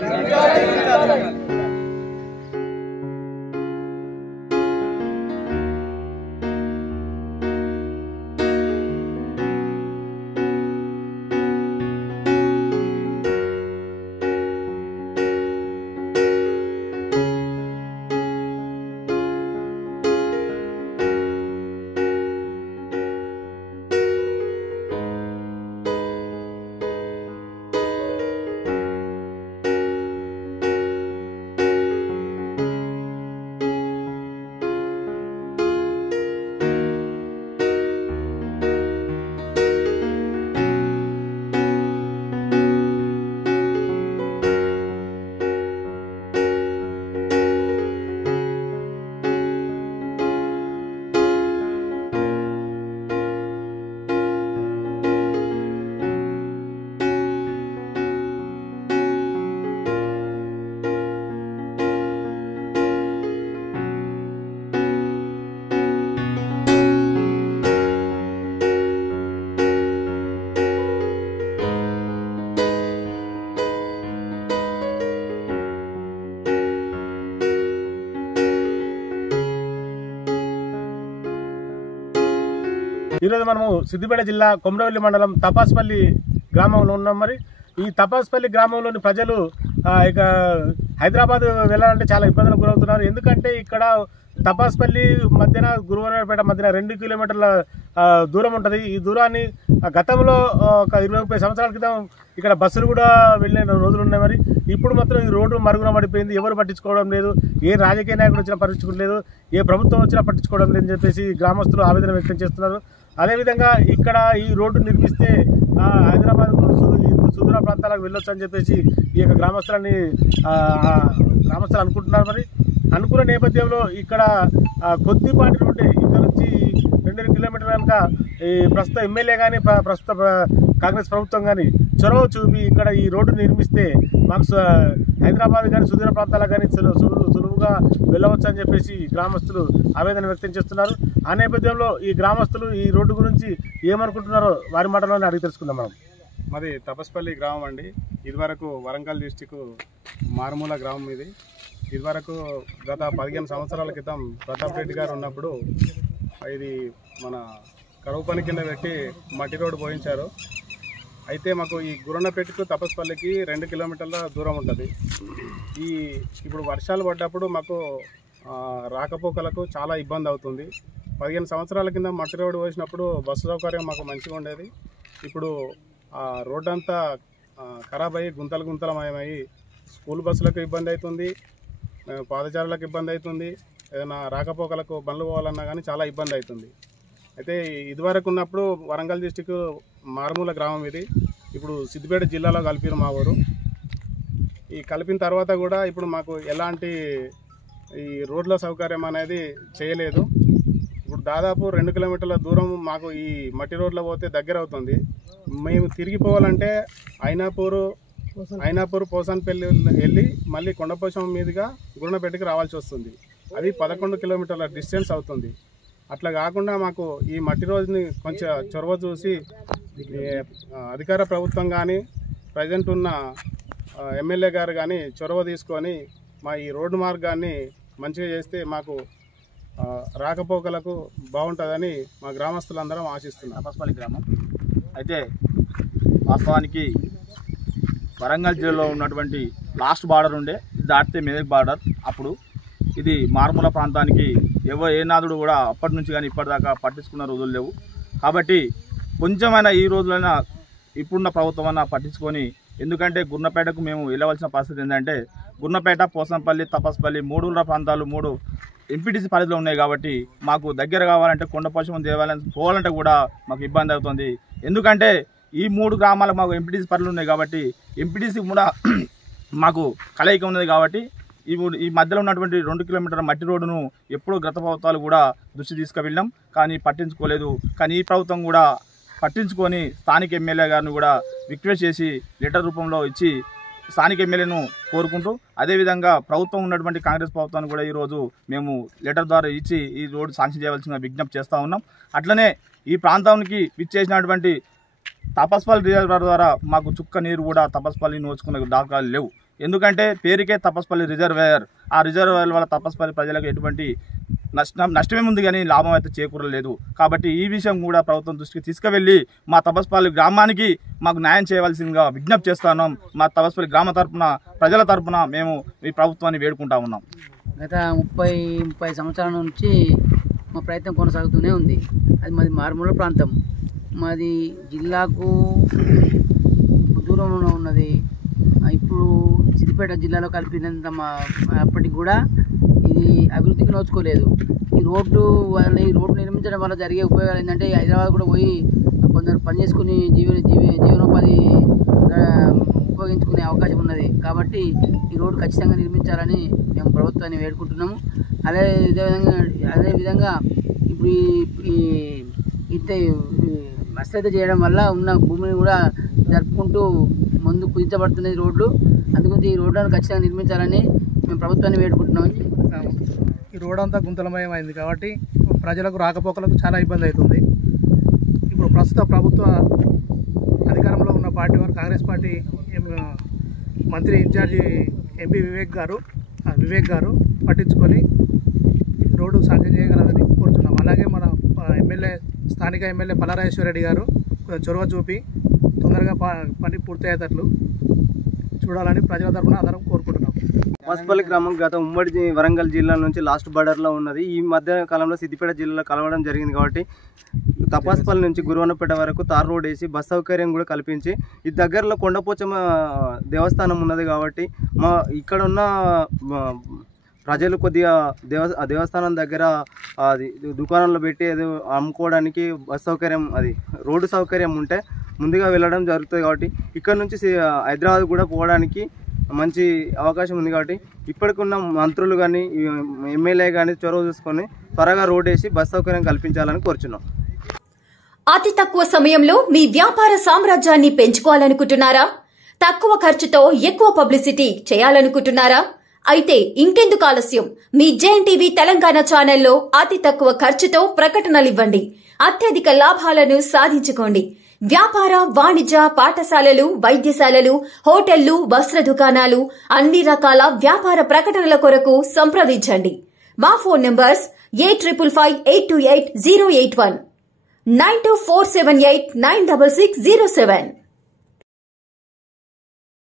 ఈరోజు మనము సిద్దిపేట జిల్లా కొమరవెల్లి మండలం తపాస్పల్లి గ్రామంలో ఉన్నాం. మరి ఈ తపాస్పల్లి గ్రామంలోని ప్రజలు ఇక హైదరాబాద్ వెళ్ళాలంటే చాలా ఇబ్బందులకు గురవుతున్నారు. ఎందుకంటే ఇక్కడ తపాస్పల్లి మధ్యన గురువారపేట మధ్యన 2 కిలోమీటర్ల దూరం ఉంటుంది. ఈ దూరాన్ని గతంలో ఒక 20-30 సంవత్సరాల క్రితం ఇక్కడ బస్సులు కూడా వెళ్ళిన రోజులు ఉన్నాయి. మరి ఇప్పుడు మాత్రం ఈ రోడ్డు మరుగున పడిపోయింది. ఎవరు పట్టించుకోవడం లేదు. ఏ రాజకీయ నాయకుడు వచ్చినా పట్టించుకోవట్లేదు, ఏ ప్రభుత్వం వచ్చినా పట్టించుకోవడం లేదని చెప్పేసి గ్రామస్తులు ఆవేదన వ్యక్తం చేస్తున్నారు. అదేవిధంగా ఇక్కడ ఈ రోడ్డు నిర్మిస్తే హైదరాబాద్ సుదూర ప్రాంతాలకు వెళ్ళొచ్చు అని చెప్పేసి ఈ యొక్క గ్రామస్తులు అనుకుంటున్నారు. మరి అనుకున్న నేపథ్యంలో ఇక్కడ కొద్దిపాటి రోడ్డే ఇక్కడ నుంచి 2 కిలోమీటర్ల కనుక ఈ ప్రస్తుత ఎమ్మెల్యే కానీ ప్రస్తుత కాంగ్రెస్ ప్రభుత్వం కానీ చొరవ చూపి ఇక్కడ ఈ రోడ్డు నిర్మిస్తే మాకు హైదరాబాద్ కానీ సుదూర ప్రాంతాలకు కానీ సులువుగా వెళ్ళవచ్చు అని చెప్పేసి గ్రామస్తులు ఆవేదన వ్యక్తం చేస్తున్నారు. ఆ నేపథ్యంలో ఈ గ్రామస్తులు ఈ రోడ్డు గురించి ఏమనుకుంటున్నారో వారి మాటలోనే అడిగి తెలుసుకుందాం. మనం మాది తపస్పల్లి గ్రామం అండి. ఇదివరకు వరంగల్ డిస్టిక్ మారుమూల గ్రామం ఇది. ఇదివరకు గత 15 సంవత్సరాల క్రితం ప్రతాప్ రెడ్డి గారు ఉన్నప్పుడు ఇది మన కరువు పని కింద పెట్టి మట్టి రోడ్డు పోయించారు. అయితే మాకు ఈ గుర్రన్నపేటకు తపస్పల్లికి 2 కిలోమీటర్ల దూరం ఉంటుంది. ఇప్పుడు వర్షాలు పడ్డప్పుడు మాకు రాకపోకలకు చాలా ఇబ్బంది అవుతుంది. 15 సంవత్సరాల కింద మట్టి రోడ్డు పోసినప్పుడు బస్సు సౌకర్యం మాకు మంచిగా ఉండేది. ఇప్పుడు ఆ రోడ్డు అంతా ఖరాబ్ అయ్యి గుంతలమయమయ్యి స్కూల్ బస్సులకు ఇబ్బంది అవుతుంది, పాదచారులకు ఇబ్బంది అవుతుంది, ఏదైనా రాకపోకలకు బండ్లు పోవాలన్నా కానీ చాలా ఇబ్బంది అవుతుంది. అయితే ఇదివరకు ఉన్నప్పుడు వరంగల్ డిస్టిక్ మారుమూల గ్రామం ఇది. ఇప్పుడు సిద్దిపేట జిల్లాలో కలిపిన మా ఊరు. ఈ కలిపిన తర్వాత కూడా ఇప్పుడు మాకు ఎలాంటి ఈ రోడ్ల సౌకర్యం అనేది చేయలేదు. ఇప్పుడు దాదాపు 2 కిలోమీటర్ల దూరం మాకు ఈ మట్టి రోడ్లో పోతే దగ్గర అవుతుంది. మేము తిరిగిపోవాలంటే అయినాపూర్ పోసాన్పల్లి వెళ్ళి మళ్ళీ కొండపోశం మీదుగా గుర్రన్నపేటకి రావాల్సి వస్తుంది. అది 11 కిలోమీటర్ల డిస్టెన్స్ అవుతుంది. అట్లా కాకుండా మాకు ఈ మట్టి రోజుని కొంచెం చొరవ చూసి అధికార ప్రభుత్వం కానీ ప్రజెంట్ ఉన్న ఎమ్మెల్యే గారు కానీ చొరవ తీసుకొని మా ఈ రోడ్డు మార్గాన్ని మంచిగా చేస్తే మాకు రాకపోకలకు బాగుంటుందని మా గ్రామస్తులందరం ఆశిస్తున్నాం. తపస్పల్లి గ్రామం అయితే వాస్తవానికి వరంగల్ జిల్లాలో ఉన్నటువంటి లాస్ట్ బార్డర్ ఉండే దాటితే మెదక్ బార్డర్. అప్పుడు ఇది మారుమూల ప్రాంతానికి ఏ నాదుడు కూడా అప్పటి నుంచి కానీ ఇప్పటిదాకా పట్టించుకున్న రోజులు లేవు. కాబట్టి కొంచెమైనా ఈ రోజులైనా ఇప్పుడున్న ప్రభుత్వం అన్నా పట్టించుకొని, ఎందుకంటే గుర్రన్నపేటకు మేము వెళ్ళవలసిన పరిస్థితి ఏంటంటే గుర్రన్నపేట, పోసంపల్లి, తపస్పల్లి 3 ప్రాంతాలు 3 ఎంపీటీసీ పరిధిలో ఉన్నాయి. కాబట్టి మాకు దగ్గర కావాలంటే కొండపోశం దేవాలయం పోవాలంటే కూడా మాకు ఇబ్బంది అవుతుంది. ఎందుకంటే ఈ 3 గ్రామాలకు మాకు ఎంపీటీసీ పరిధిలో ఉన్నాయి. కాబట్టి ఎంపీటీసీ కూడా మాకు కలయిక ఉన్నది. కాబట్టి ఈ మధ్యలో ఉన్నటువంటి 2 కిలోమీటర్ల మట్టి రోడ్డును ఎప్పుడో గత ప్రభుత్వాలు కూడా దృష్టి తీసుకువెళ్ళాం, కానీ పట్టించుకోలేదు. కానీ ఈ ప్రభుత్వం కూడా పట్టించుకొని స్థానిక ఎమ్మెల్యే గారిని కూడా రిక్వెస్ట్ చేసి లెటర్ రూపంలో ఇచ్చి స్థానిక ఎమ్మెల్యేను కోరుకుంటూ, అదేవిధంగా ప్రభుత్వం ఉన్నటువంటి కాంగ్రెస్ ప్రభుత్వాన్ని కూడా ఈరోజు మేము లెటర్ ద్వారా ఇచ్చి ఈ రోడ్డు శాంక్షన్ చేయవలసిన విజ్ఞప్తి చేస్తూ ఉన్నాం. అట్లనే ఈ ప్రాంతానికి విచ్చేసినటువంటి తపస్పల్లి రిజర్వాయర్ ద్వారా మాకు చుక్క నీరు కూడా తపస్పల్లి నోచుకునే దాఖలాలు లేవు. ఎందుకంటే పేరుకే తపస్పల్లి రిజర్వేయర్. ఆ రిజర్వేయర్ వల్ల తపస్పల్లి ప్రజలకు ఎటువంటి నష్టమే ఉంది కానీ లాభం అయితే చేకూరలేదు. కాబట్టి ఈ విషయం కూడా ప్రభుత్వం దృష్టికి తీసుకువెళ్ళి మా తపస్పల్లి గ్రామానికి మాకు న్యాయం చేయవలసిందిగా విజ్ఞప్తి చేస్తున్నాం. మా తపస్పల్లి గ్రామ తరపున ప్రజల తరపున మేము ఈ ప్రభుత్వాన్ని వేడుకుంటా ఉన్నాం. గత 30 సంవత్సరాల నుంచి మా ప్రయత్నం కొనసాగుతూనే ఉంది. అది మాది మారుమూల ప్రాంతం, మాది జిల్లాకు దూరంలో ఉన్నది. ఇప్పుడు సిద్దిపేట జిల్లాలో కలిపినంత అప్పటికి కూడా ఇది అభివృద్ధికి నోచుకోలేదు. ఈ రోడ్డు నిర్మించడం వల్ల జరిగే ఉపయోగాలు ఏంటంటే హైదరాబాద్ కూడా పోయి కొందరు పని చేసుకుని జీవనోపాధి ఉపయోగించుకునే అవకాశం ఉన్నది. కాబట్టి ఈ రోడ్డు ఖచ్చితంగా నిర్మించాలని మేము ప్రభుత్వాన్ని వేడుకుంటున్నాము. అదేవిధంగా ఇప్పుడు ఇంత అశ్రద్ధ చేయడం వల్ల ఉన్న భూమిని కూడా జరుపుకుంటూ ముందు కుదించబడుతున్నది రోడ్లు. అందుగురించి ఈ రోడ్లను ఖచ్చితంగా నిర్మించాలని మేము ప్రభుత్వాన్ని వేడుకుంటున్నామని. ఈ రోడ్ అంతా గుంతలమయమైంది కాబట్టి ప్రజలకు రాకపోకలకు చాలా ఇబ్బంది అవుతుంది. ఇప్పుడు ప్రస్తుత ప్రభుత్వ అధికారంలో ఉన్న పార్టీ వారు కాంగ్రెస్ పార్టీ మంత్రి ఇన్ఛార్జి ఎంపీ వివేక్ గారు పట్టించుకొని రోడ్డు సాధ్యం చేయగలరని కోరుతున్నాం. అలాగే మన స్థానిక ఎమ్మెల్యే పల్లారాజేశ్వరరెడ్డి గారు చొరవ చూపి తొందరగా పని పూర్తయ్యేటట్లు చూడాలని ప్రజల తరఫున అందరం కోరుకుంటున్నాం. తపస్పల్లి గ్రామం గత ఉమ్మడి వరంగల్ జిల్లా నుంచి లాస్ట్ బార్డర్లో ఉన్నది. ఈ మధ్య కాలంలో సిద్దిపేట జిల్లాలో కలవడం జరిగింది కాబట్టి తపస్పల్లి నుంచి గురువన్నపేట వరకు తార్ రోడ్ వేసి బస్ సౌకర్యం కూడా కల్పించి ఈ దగ్గరలో కొండపోచమ్మ దేవస్థానం ఉన్నది కాబట్టి మా ఇక్కడ ఉన్న ప్రజలు కొద్దిగా దేవస్థానం దగ్గర అది దుకాణంలో పెట్టి ఏదో అమ్ముకోవడానికి బస్ సౌకర్యం అది రోడ్డు సౌకర్యం ఉంటే ముందుగా వెళ్ళడం జరుగుతుంది. కాబట్టి ఇక్కడ నుంచి హైదరాబాద్ కూడా పోవడానికి మంచి అవకాశం ఉంది. కాబట్టి ఇప్పటికున్న మంత్రులు కానీ ఎమ్మెల్యే కానీ చొరవ చూసుకొని త్వరగా రోడ్ వేసి బస్ సౌకర్యం కల్పించాలని కోరుచున్నాం. అతి తక్కువ సమయంలో మీ వ్యాపార సామ్రాజ్యాన్ని పెంచుకోవాలనుకుంటున్నారా? తక్కువ ఖర్చుతో ఎక్కువ పబ్లిసిటీ చేయాలనుకుంటున్నారా? అయితే ఇంకెందుకు ఆలస్యం? మీ జేఎన్టీవీ తెలంగాణ ఛానల్లో అతి తక్కువ ఖర్చుతో ప్రకటనలివ్వండి. అత్యధిక లాభాలను సాధించుకోండి. వ్యాపార, వాణిజ్య, పాఠశాలలు, వైద్యశాలలు, హోటళ్లు, వస్త్ర దుకాణాలు, అన్ని రకాల వ్యాపార ప్రకటనల కొరకు సంప్రదించండి. మా ఫోన్ నంబర్స్ 8558280881 9247896607.